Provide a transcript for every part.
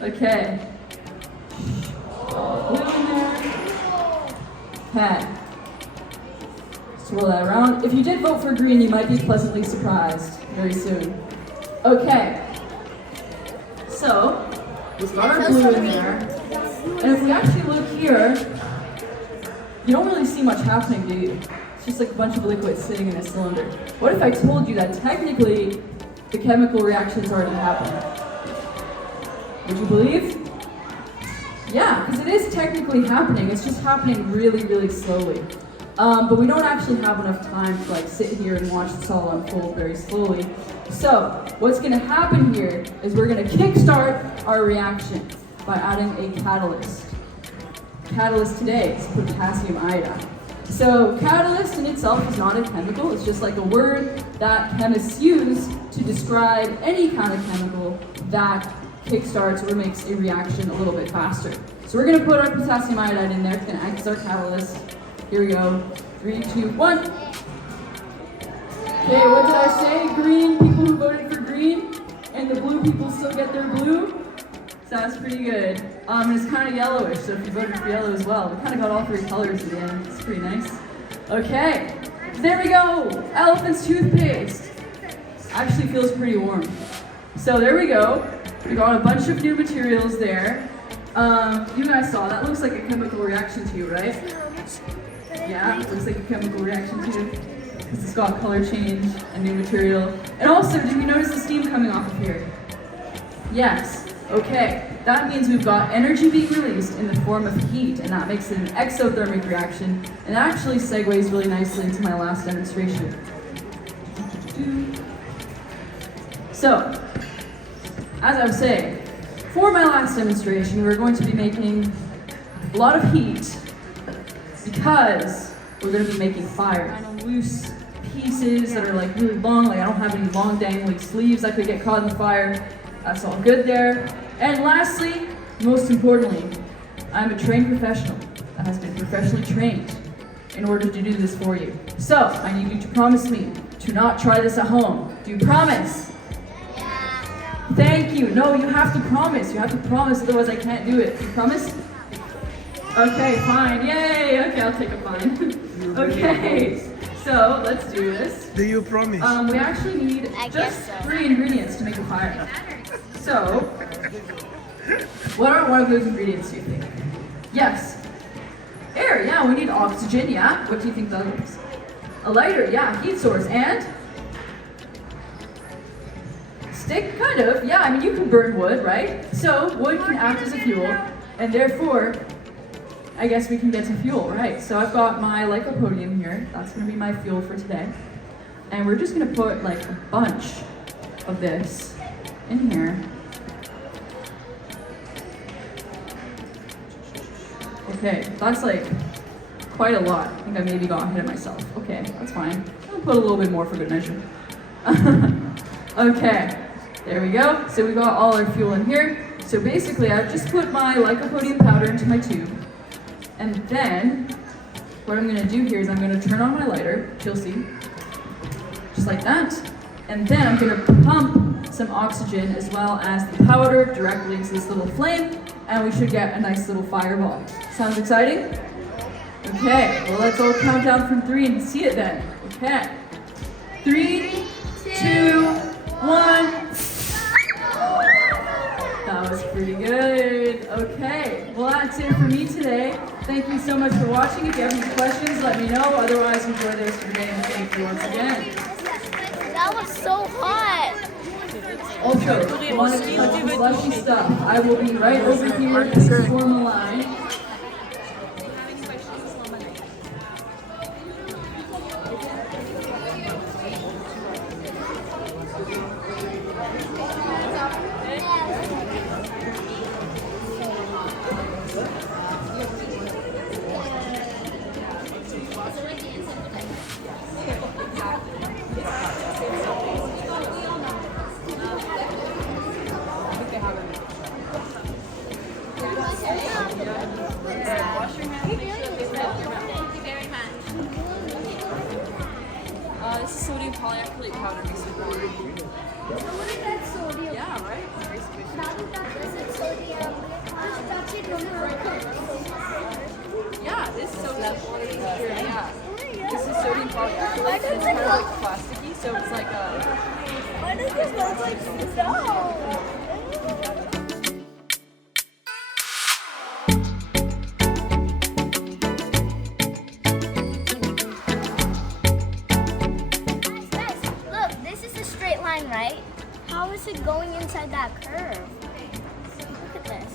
Okay. Blue in there. Okay. Swirl that around. If you did vote for green, you might be pleasantly surprised very soon. Okay. So, we've got our blue in there. And if we actually look here, you don't really see much happening, do you? It's just like a bunch of liquid sitting in a cylinder. What if I told you that technically the chemical reaction's already happened? Would you believe? Yeah, because it is technically happening. It's just happening really, really slowly. But we don't actually have enough time to like sit here and watch this all unfold very slowly. So what's going to happen here is we're going to kickstart our reaction by adding a catalyst. Catalyst today is potassium iodide. So catalyst in itself is not a chemical. It's just like a word that chemists use to describe any kind of chemical that kickstarts or makes a reaction a little bit faster. So we're going to put our potassium iodide in there. It's going to act as our catalyst. Here we go. 3, 2, 1. Okay, what did I say? Green, people who voted for green, and the blue people still get their blue. So that's pretty good. It's kind of yellowish, so if you voted for yellow as well, we kind of got all 3 colors at the end. It's pretty nice. Okay, there we go. Elephant's toothpaste. Actually feels pretty warm. So there we go. We got a bunch of new materials there. You guys saw, that looks like a chemical reaction to you, right? Yeah, it looks like a chemical reaction to you. Because it's got color change and new material. And also, did you notice the steam coming off of here? Yes. Okay, that means we've got energy being released in the form of heat, and that makes it an exothermic reaction, and that actually segues really nicely into my last demonstration. So, as I was saying, for my last demonstration, we're going to be making a lot of heat because we're going to be making fire. Kind of loose pieces that are like really long, like I don't have any long dangling sleeves that could get caught in the fire. That's all good there. And lastly, most importantly, I'm a trained professional that has been professionally trained in order to do this for you. So, I need you to promise me to not try this at home. Do you promise? Yeah. Thank you. No, you have to promise. You have to promise, otherwise I can't do it. You promise? Okay, fine. Yay! Okay, I'll take a fine. Okay, so let's do this. Do you promise? We actually need I just guess so. 3 ingredients to make a fire. So, what are one of those ingredients, do you think? Yes. Air, yeah, we need oxygen, yeah. What do you think that is? A lighter, yeah, heat source, and? Stick, kind of, yeah, I mean you can burn wood, right? So, wood can act as a fuel, and therefore, I guess we can get to fuel, right? So I've got my lycopodium here, that's gonna be my fuel for today. And we're just gonna put like a bunch of this in here. Okay, that's like quite a lot. I think I maybe got ahead of myself. Okay, that's fine. I'll put a little bit more for good measure. Okay, there we go. So we got all our fuel in here. So basically I've just put my lycopodium powder into my tube. And then what I'm gonna do here is I'm gonna turn on my lighter, you'll see, just like that. And then I'm gonna pump some oxygen as well as the powder directly into this little flame, and we should get a nice little fireball. Sounds exciting? Okay, well let's all count down from 3 and see it then. Okay. 3, 2, 1. That was pretty good. Okay, well that's it for me today. Thank you so much for watching. If you have any questions, let me know. Otherwise, enjoy the rest of your day and thank you once again. That was so hot. Also, if you want to touch the slushy stuff, I will be right over here and form a line. This is sodium polyacrylate powder mixed with water. So what is that sodium? Yeah, right? Very squishy. How is that sodium? that curve. Look at this.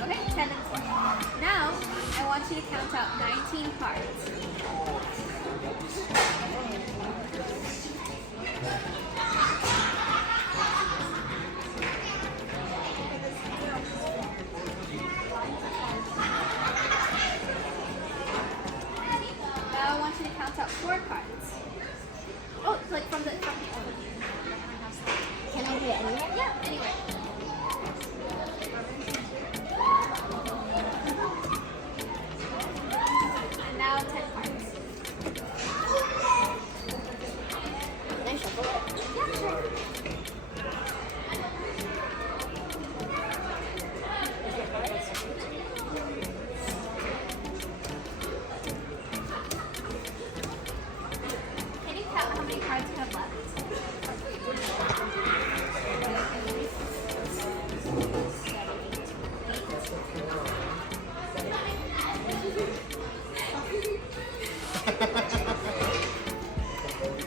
Okay, 10 and 20. Now, I want you to count out 19 cards. Now I want you to count out 4 cards. Oh, like from the Can I do it anywhere? yeah, anyway. And now 10 cards. Can I shuffle it? Yeah, sure. Can you count how many cards you have left?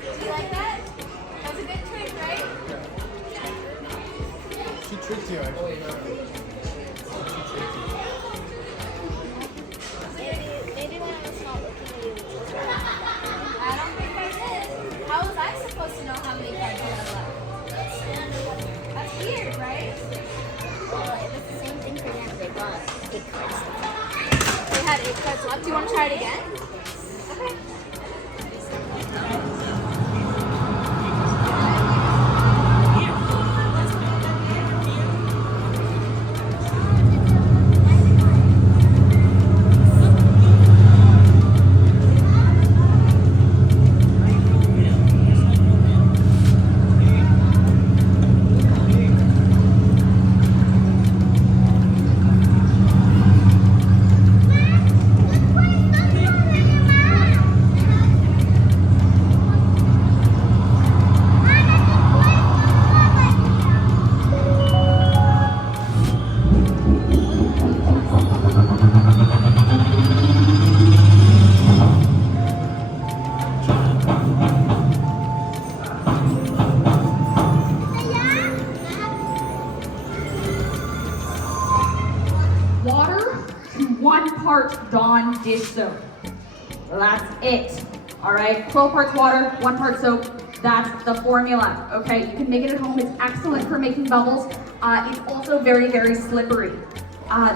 Do you like that? That was a good trick, right? She tricked you, actually. Maybe when I was not looking at you. I don't think I did. How was I supposed to know how many cards you have left? That's weird, right? Well, it was the same thing for them. They bought 8 cards. They had 8 cards left. Do you want to try it again? Okay. Water to 1 part Dawn dish soap. That's it. All right, 12 parts water, 1 part soap. That's the formula. Okay, you can make it at home. It's excellent for making bubbles. It's also very, very slippery.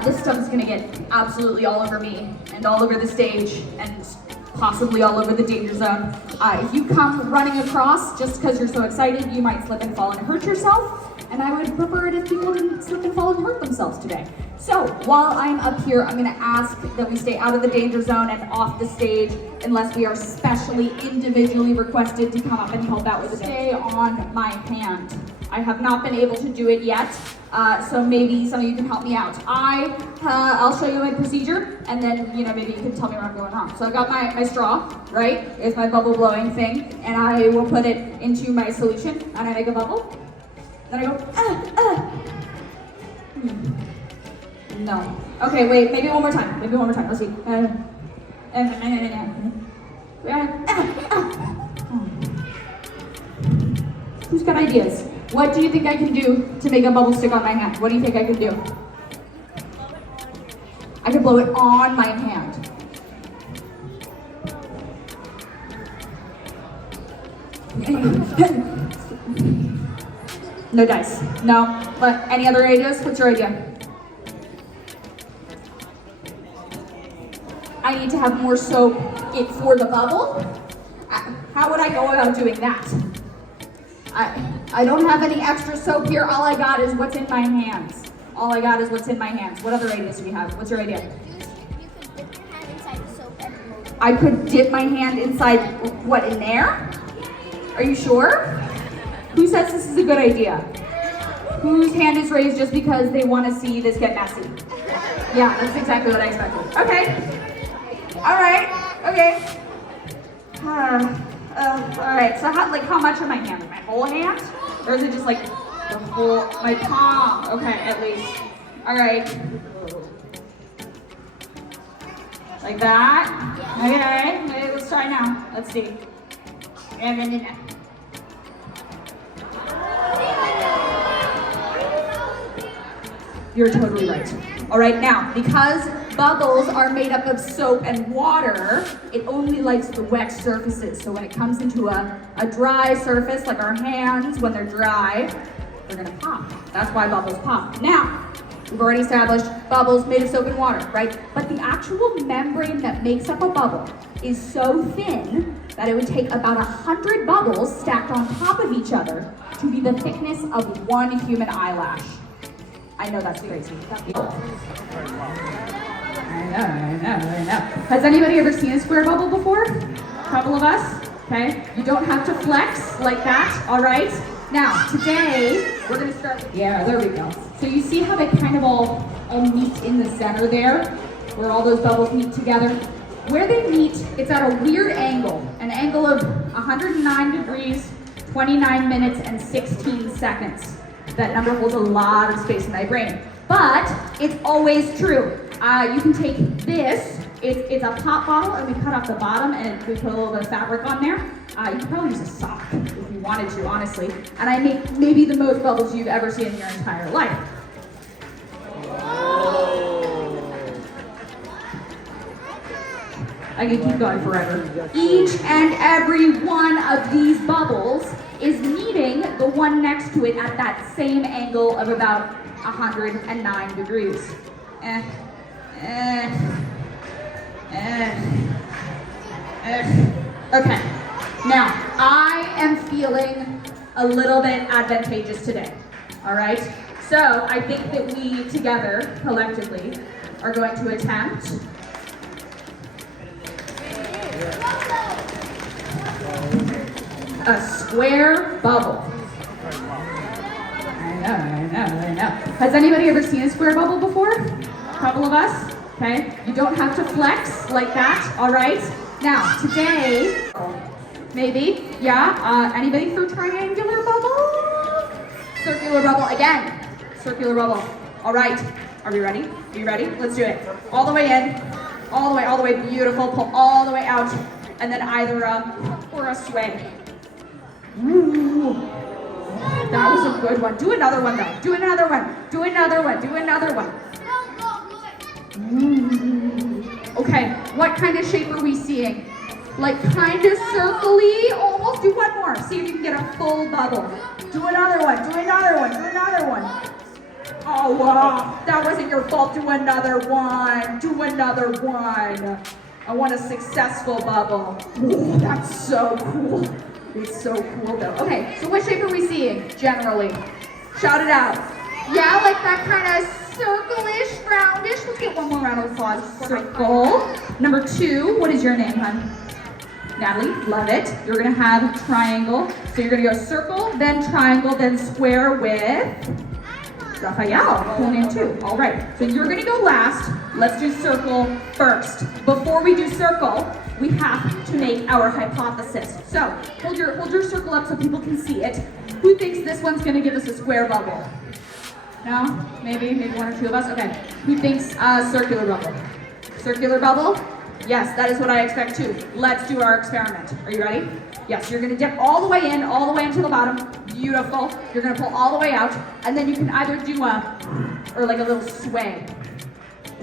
This stuff is gonna get absolutely all over me and all over the stage and possibly all over the danger zone. If you come running across just because you're so excited, you might slip and fall and hurt yourself. And I would prefer it if people didn't slip and fall and hurt themselves today. So while I'm up here, I'm gonna ask that we stay out of the danger zone and off the stage unless we are specially individually requested to come up and help out with it. Stay on my hand. I have not been able to do it yet, so maybe some of you can help me out. I'll show you my procedure, and then maybe you can tell me where I'm going wrong. So I got my straw, right? It's my bubble blowing thing, and I will put it into my solution, and I make a bubble. Then I go, No. Okay, wait, maybe one more time. Let's see. Who's got ideas? What do you think I can do to make a bubble stick on my hand? What do you think I can do? I can blow it on my hand. No dice. No. But any other ideas? What's your idea? I need to have more soap for the bubble? How would I go about doing that? I don't have any extra soap here. All I got is what's in my hands. What other ideas do we have? What's your idea? You could dip your hand inside the soap and move it. I could dip my hand inside, what, in there? Are you sure? Who says this is a good idea? Whose hand is raised just because they want to see this get messy? Yeah, that's exactly what I expected. Okay. All right. Okay. All right, so how much of my hand? My whole hand? Or is it just like the whole, my palm? Okay, at least. All right. Like that? Okay, let's try now. Let's see. And then You're totally right. All right, now, because bubbles are made up of soap and water, it only likes the wet surfaces. So when it comes into a dry surface, like our hands, when they're dry, they're gonna pop. That's why bubbles pop. Now, we've already established bubbles made of soap and water, right? But the actual membrane that makes up a bubble is so thin that it would take about 100 bubbles stacked on top of each other to be the thickness of one human eyelash. I know that's crazy. I know. Has anybody ever seen a square bubble before? A couple of us? Okay. You don't have to flex like that, all right? Now, today, we're gonna start with, yeah, there we go. So you see how they kind of all meet in the center there, where all those bubbles meet together? Where they meet, it's at a weird angle, an angle of 109 degrees, 29 minutes, and 16 seconds. That number holds a lot of space in my brain. But it's always true. You can take this, it's a pop bottle, and we cut off the bottom and we put a little bit of fabric on there. You could probably use a sock if you wanted to, honestly. And I make maybe the most bubbles you've ever seen in your entire life. I can keep going forever. Each and every one of these bubbles is meeting the one next to it at that same angle of about 109 degrees. Okay, now I am feeling a little bit advantageous today, all right? So I think that we together, collectively, are going to attempt a square bubble. I know. Has anybody ever seen a square bubble before? A couple of us? Okay. You don't have to flex like that, all right? Now, today, maybe, yeah, anybody for triangular bubble? Circular bubble, again. Circular bubble. All right. Are we ready? Are you ready? Let's do it. All the way in, all the way, beautiful. Pull all the way out, and then either up or a sway. Ooh, that was a good one. Do another one though. Do another one. Do another one. Do another one. Ooh. Okay, what kind of shape are we seeing? Like kind of circly, almost. Do one more. See if you can get a full bubble. Do another one. Do another one. Do another one. Oh, wow. That wasn't your fault. Do another one. Do another one. I want a successful bubble. Ooh, that's so cool. It's so cool though. Okay, so what shape are we seeing generally? Shout it out. Yeah, like that kind of circle-ish, roundish. Let's get one more round of applause. Circle. Number 2, what is your name, hon? Natalie, love it. You're gonna have triangle. So you're gonna go circle, then triangle, then square with Raphael, cool name too. All right, so you're gonna go last. Let's do circle first. Before we do circle, we have to make our hypothesis. So hold your circle up so people can see it. Who thinks this one's gonna give us a square bubble? No? Maybe one or two of us? Okay. Who thinks circular bubble? Circular bubble? Yes, that is what I expect too. Let's do our experiment. Are you ready? Yes, you're gonna dip all the way in, all the way into the bottom. Beautiful. You're gonna pull all the way out, and then you can either do or like a little sway.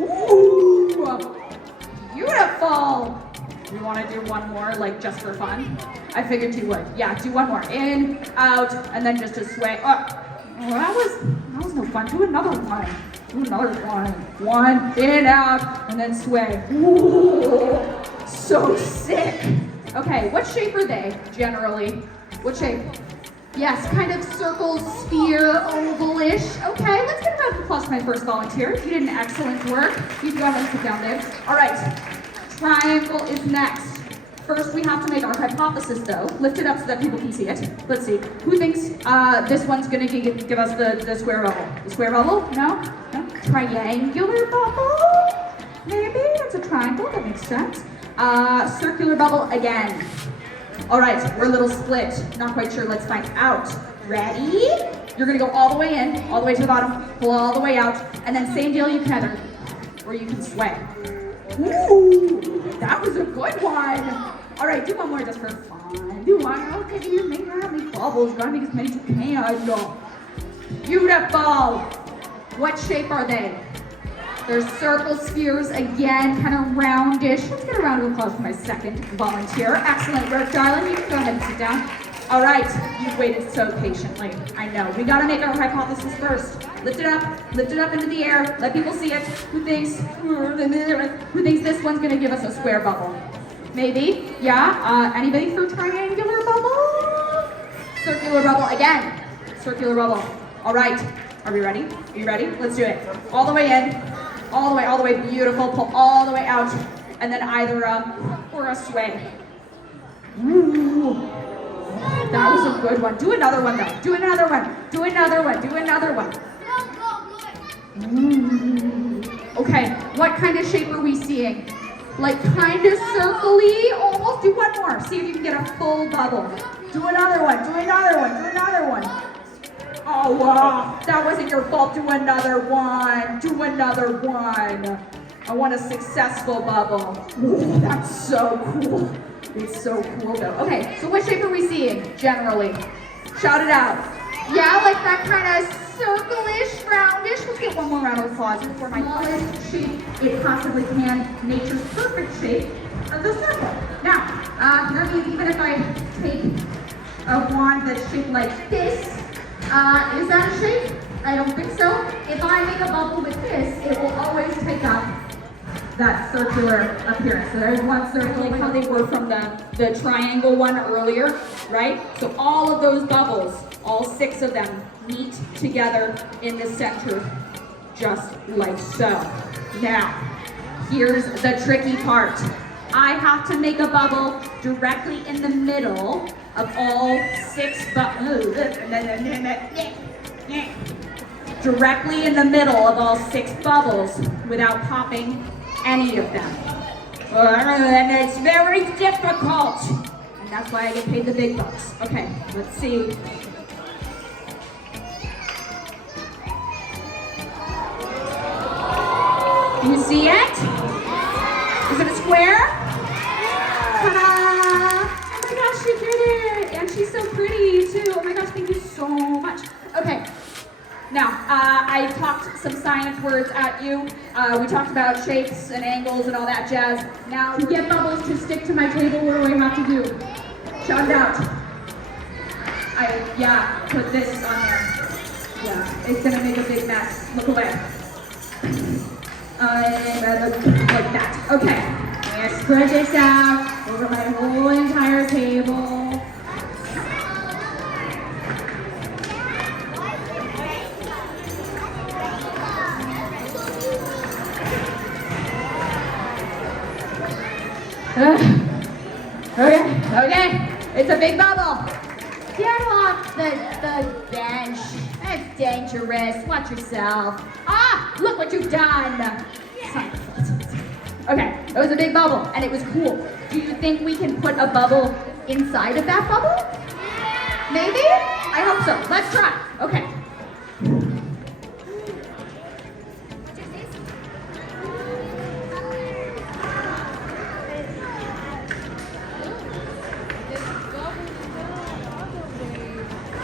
Ooh, beautiful. You wanna do one more, like just for fun? I figured you would. Yeah, do one more. In, out, and then just a sway. Oh, that was no fun. Do another one. Do another one. One, in, out, and then sway. Ooh, so sick. Okay, what shape are they, generally? What shape? Yes, kind of circle, sphere, oval-ish. Okay, let's get a round of applause for my first volunteer. You did an excellent work. You can go ahead and sit down there. All right, triangle is next. First, we have to make our hypothesis, though. Lift it up so that people can see it. Let's see. Who thinks this one's going to give us the square bubble? The square bubble? No? No? Triangular bubble? Maybe? It's a triangle. That makes sense. Circular bubble again. All right, we're a little split. Not quite sure. Let's find out. Ready? You're gonna go all the way in, all the way to the bottom, pull all the way out, and then same deal, you can either, or you can sway. Ooh, that was a good one. All right, do one more just for fun. Do one. Okay, you make how many bubbles. You gotta make as many as you can. Beautiful. What shape are they? They're circle spheres again, kind of roundish. Let's get a round of applause for my second volunteer. Excellent work, darling. You can go ahead and sit down. All right, you've waited so patiently. I know. We gotta make our hypothesis first. Lift it up into the air. Let people see it. Who thinks this one's gonna give us a square bubble? Maybe? Yeah? Anybody for triangular bubble? Circular bubble again. Circular bubble. All right. Are we ready? Are you ready? Let's do it. All the way in. All the way. Beautiful. Pull all the way out. And then either a hook or a sway. Ooh. That was a good one. Do another one though. Do another one. Do another one. Do another one. Ooh. Okay. What kind of shape are we seeing? Like kind of circly, almost. Do one more. See if you can get a full bubble. Do another one. Do another one. Do another one. Oh, wow. That wasn't your fault. Do another one. Do another one. I want a successful bubble. Ooh, that's so cool. It's so cool though. Okay, so what shape are we seeing generally? Shout it out. Yeah, like that kind of circle-ish, roundish. Let's get one more round of applause for my smallest shape it possibly can. Nature's perfect shape of the circle. Now, that means even if I take a wand that's shaped like this, is that a shape? I don't think so. If I make a bubble with this, it will always take up that circular appearance. So there's one circle, like how they were from the triangle one earlier, right? So all of those bubbles, all 6 of them, meet together in the center, just like so. Now, here's the tricky part. I have to make a bubble directly in the middle of all 6 bubbles. Directly in the middle of all 6 bubbles without popping any of them. And it's very difficult. And that's why I get paid the big bucks. Okay, let's see. You see it? Is it a square? Ta-da! Oh my gosh, she did it! And she's so pretty too. Oh my gosh, thank you so much. Okay. Now, I talked some science words at you. We talked about shapes and angles and all that jazz. Now, to get bubbles to stick to my table, what do I have to do? Shout it out. Put this on there. Yeah, it's gonna make a big mess. Look away. Like that. Okay. I'm gonna spread this out over my whole entire table. Okay, it's a big bubble. Get off the bench. That's dangerous. Watch yourself. Ah, look what you've done. Okay, it was a big bubble and it was cool. Do you think we can put a bubble inside of that bubble? Maybe? I hope so. Let's try. Okay.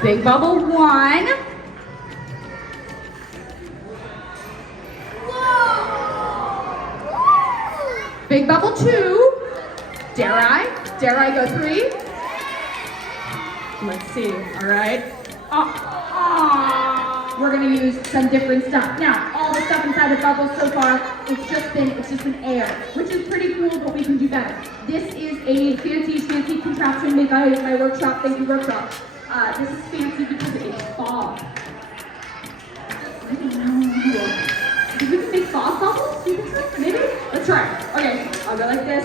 Big bubble 1. Big bubble 2. Dare I go 3? Let's see, all right. We're gonna use some different stuff. Now, all the stuff inside the bubble so far, it's just been air, which is pretty cool, but we can do better. This is a fancy contraption made by my workshop, thank you workshop. This is fancy because it's fog. I don't know. Think we can make fog bubbles? You think so? Maybe? Let's try. Okay, I'll go like this.